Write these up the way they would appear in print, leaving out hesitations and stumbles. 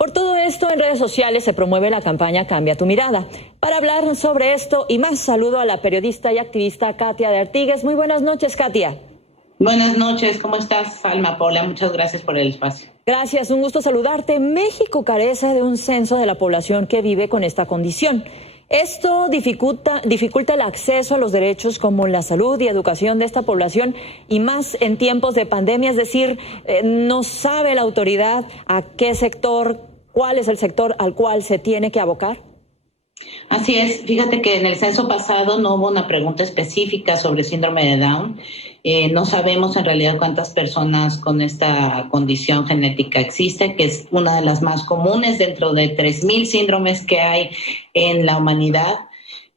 Por todo esto, en redes sociales se promueve la campaña Cambia tu Mirada. Para hablar sobre esto y más, saludo a la periodista y activista Katia de Artigues. Muy buenas noches, Katia. Buenas noches, ¿cómo estás, Alma Paula? Muchas gracias por el espacio. Gracias, un gusto saludarte. México carece de un censo de la población que vive con esta condición. Esto dificulta el acceso a los derechos como la salud y educación de esta población, y más en tiempos de pandemia, es decir, no sabe la autoridad a qué sector, cuál es el sector al cual se tiene que abocar. Así es, fíjate que en el censo pasado no hubo una pregunta específica sobre síndrome de Down. No sabemos en realidad cuántas personas con esta condición genética existe, que es una de las más comunes dentro de 3,000 síndromes que hay en la humanidad,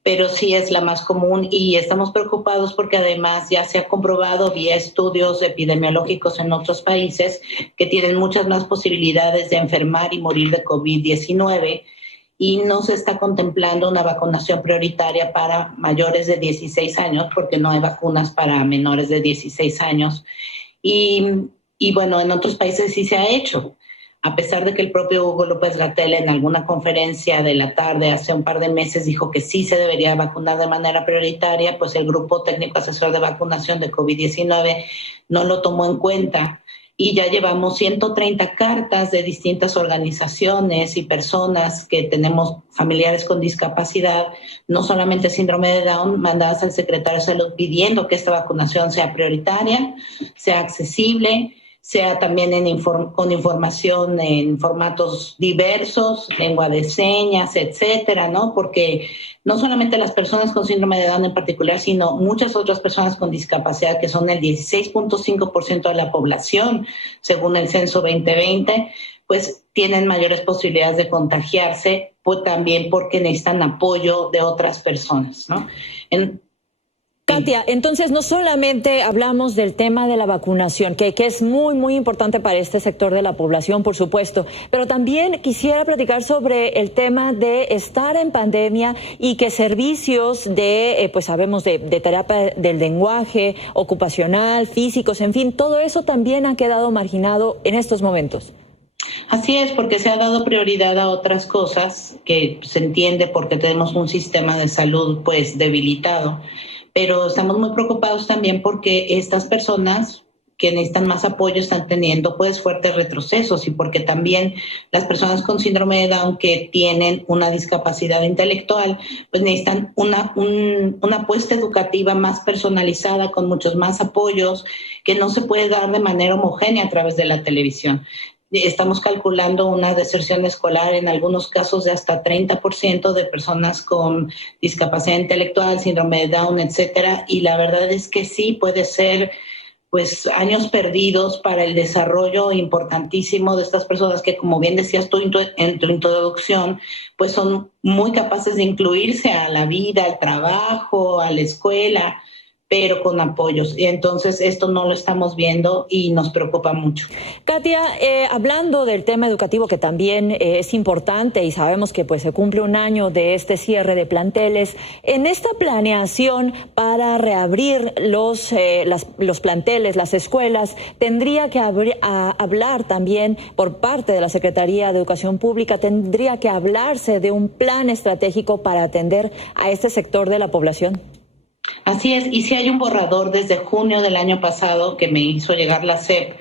pero sí es la más común y estamos preocupados porque además ya se ha comprobado vía estudios epidemiológicos en otros países que tienen muchas más posibilidades de enfermar y morir de COVID-19. Y no se está contemplando una vacunación prioritaria para mayores de 16 años porque no hay vacunas para menores de 16 años. Y bueno, en otros países sí se ha hecho. A pesar de que el propio Hugo López-Gatell en alguna conferencia de la tarde hace un par de meses dijo que sí se debería vacunar de manera prioritaria, pues el Grupo Técnico Asesor de Vacunación de COVID-19 no lo tomó en cuenta. Y ya llevamos 130 cartas de distintas organizaciones y personas que tenemos familiares con discapacidad, no solamente síndrome de Down, mandadas al secretario de Salud pidiendo que esta vacunación sea prioritaria, sea accesible, sea también con información en formatos diversos, lengua de señas, etcétera, ¿no? Porque no solamente las personas con síndrome de Down en particular, sino muchas otras personas con discapacidad, que son el 16.5% de la población, según el censo 2020, pues tienen mayores posibilidades de contagiarse, pues también porque necesitan apoyo de otras personas, ¿no? Katia, entonces no solamente hablamos del tema de la vacunación, que es muy, muy importante para este sector de la población, por supuesto, pero también quisiera platicar sobre el tema de estar en pandemia y que servicios pues sabemos, de terapia del lenguaje, ocupacional, físicos, en fin, todo eso también ha quedado marginado en estos momentos. Así es, porque se ha dado prioridad a otras cosas que se entiende porque tenemos un sistema de salud pues debilitado. Pero estamos muy preocupados también porque estas personas que necesitan más apoyo están teniendo pues fuertes retrocesos y porque también las personas con síndrome de Down que tienen una discapacidad intelectual pues necesitan una apuesta educativa más personalizada con muchos más apoyos que no se puede dar de manera homogénea a través de la televisión. Estamos calculando una deserción escolar en algunos casos de hasta 30% de personas con discapacidad intelectual, síndrome de Down, etcétera. Y la verdad es que sí puede ser pues años perdidos para el desarrollo importantísimo de estas personas que, como bien decías tú en tu introducción, pues son muy capaces de incluirse a la vida, al trabajo, a la escuela, pero con apoyos. Y entonces esto no lo estamos viendo y nos preocupa mucho. Katia, hablando del tema educativo, que también es importante y sabemos que pues se cumple un año de este cierre de planteles, en esta planeación para reabrir los planteles, las escuelas, tendría que hablar también por parte de la Secretaría de Educación Pública, tendría que hablarse de un plan estratégico para atender a este sector de la población. Así es, y sí hay un borrador desde junio del año pasado que me hizo llegar la SEP,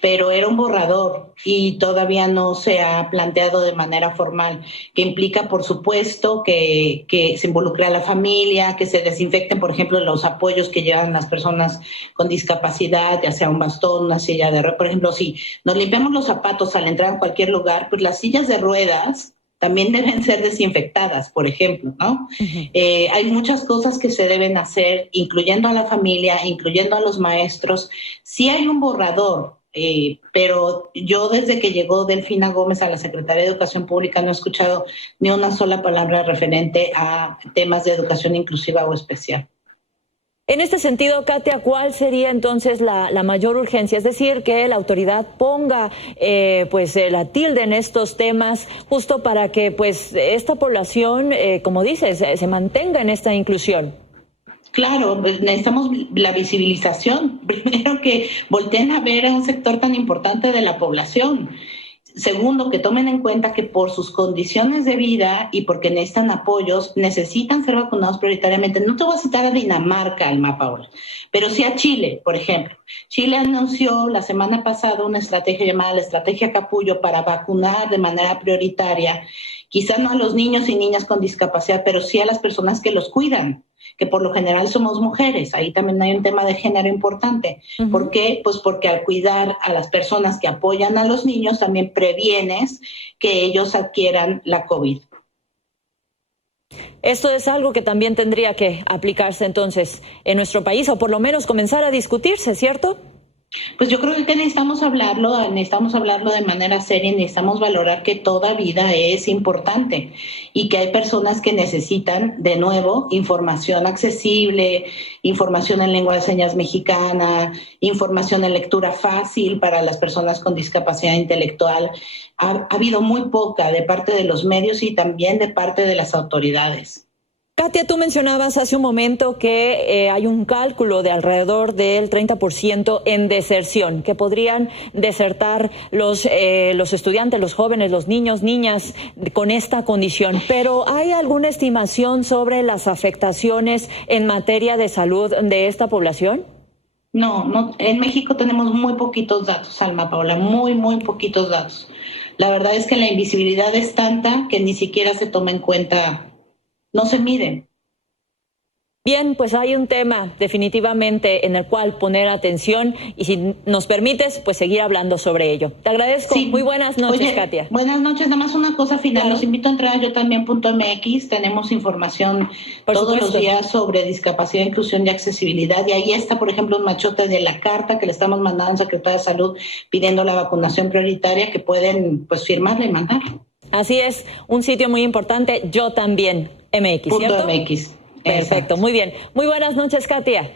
pero era un borrador y todavía no se ha planteado de manera formal, que implica, por supuesto, que se involucre a la familia, que se desinfecten, por ejemplo, los apoyos que llevan las personas con discapacidad, ya sea un bastón, una silla de ruedas. Por ejemplo, si nos limpiamos los zapatos al entrar a cualquier lugar, pues las sillas de ruedas también deben ser desinfectadas, por ejemplo, ¿no? Uh-huh. Hay muchas cosas que se deben hacer, incluyendo a la familia, incluyendo a los maestros. Sí hay un borrador, pero yo desde que llegó Delfina Gómez a la Secretaría de Educación Pública no he escuchado ni una sola palabra referente a temas de educación inclusiva o especial. En este sentido, Katia, ¿cuál sería entonces la mayor urgencia? Es decir, que la autoridad ponga la tilde en estos temas justo para que pues esta población, como dices, se mantenga en esta inclusión. Claro, pues necesitamos la visibilización. Primero que volteen a ver a un sector tan importante de la población. Segundo, que tomen en cuenta que por sus condiciones de vida y porque necesitan apoyos, necesitan ser vacunados prioritariamente. No te voy a citar a Dinamarca, Alma Paola, pero sí a Chile, por ejemplo. Chile anunció la semana pasada una estrategia llamada la Estrategia Capullo para vacunar de manera prioritaria, quizá no a los niños y niñas con discapacidad, pero sí a las personas que los cuidan, que por lo general somos mujeres. Ahí también hay un tema de género importante. ¿Por qué? Pues porque al cuidar a las personas que apoyan a los niños, también previenes que ellos adquieran la COVID. Esto es algo que también tendría que aplicarse entonces en nuestro país, o por lo menos comenzar a discutirse, ¿cierto? Pues yo creo que necesitamos hablarlo de manera seria, necesitamos valorar que toda vida es importante y que hay personas que necesitan, de nuevo, información accesible, información en lengua de señas mexicana, información en lectura fácil para las personas con discapacidad intelectual. Ha habido muy poca de parte de los medios y también de parte de las autoridades. Katia, tú mencionabas hace un momento que hay un cálculo de alrededor del 30% en deserción, que podrían desertar los estudiantes, los jóvenes, los niños, niñas con esta condición. Pero ¿hay alguna estimación sobre las afectaciones en materia de salud de esta población? No, en México tenemos muy poquitos datos, Alma Paola, muy poquitos datos. La verdad es que la invisibilidad es tanta que ni siquiera se toma en cuenta. No se miden. Bien, pues hay un tema definitivamente en el cual poner atención y si nos permites, pues seguir hablando sobre ello. Te agradezco. Sí. Muy buenas noches, Oye, Katia. Buenas noches. Nada más una cosa final. Claro. Los invito a entrar a yotambién.mx. Tenemos información todos los días sobre discapacidad, inclusión y accesibilidad. Y ahí está, por ejemplo, un machote de la carta que le estamos mandando al secretario de Salud pidiendo la vacunación prioritaria que pueden pues firmarla y mandar. Así es, un sitio muy importante, Yo También MX, ¿cierto? .mx. Perfecto, muy bien. Muy buenas noches, Katia.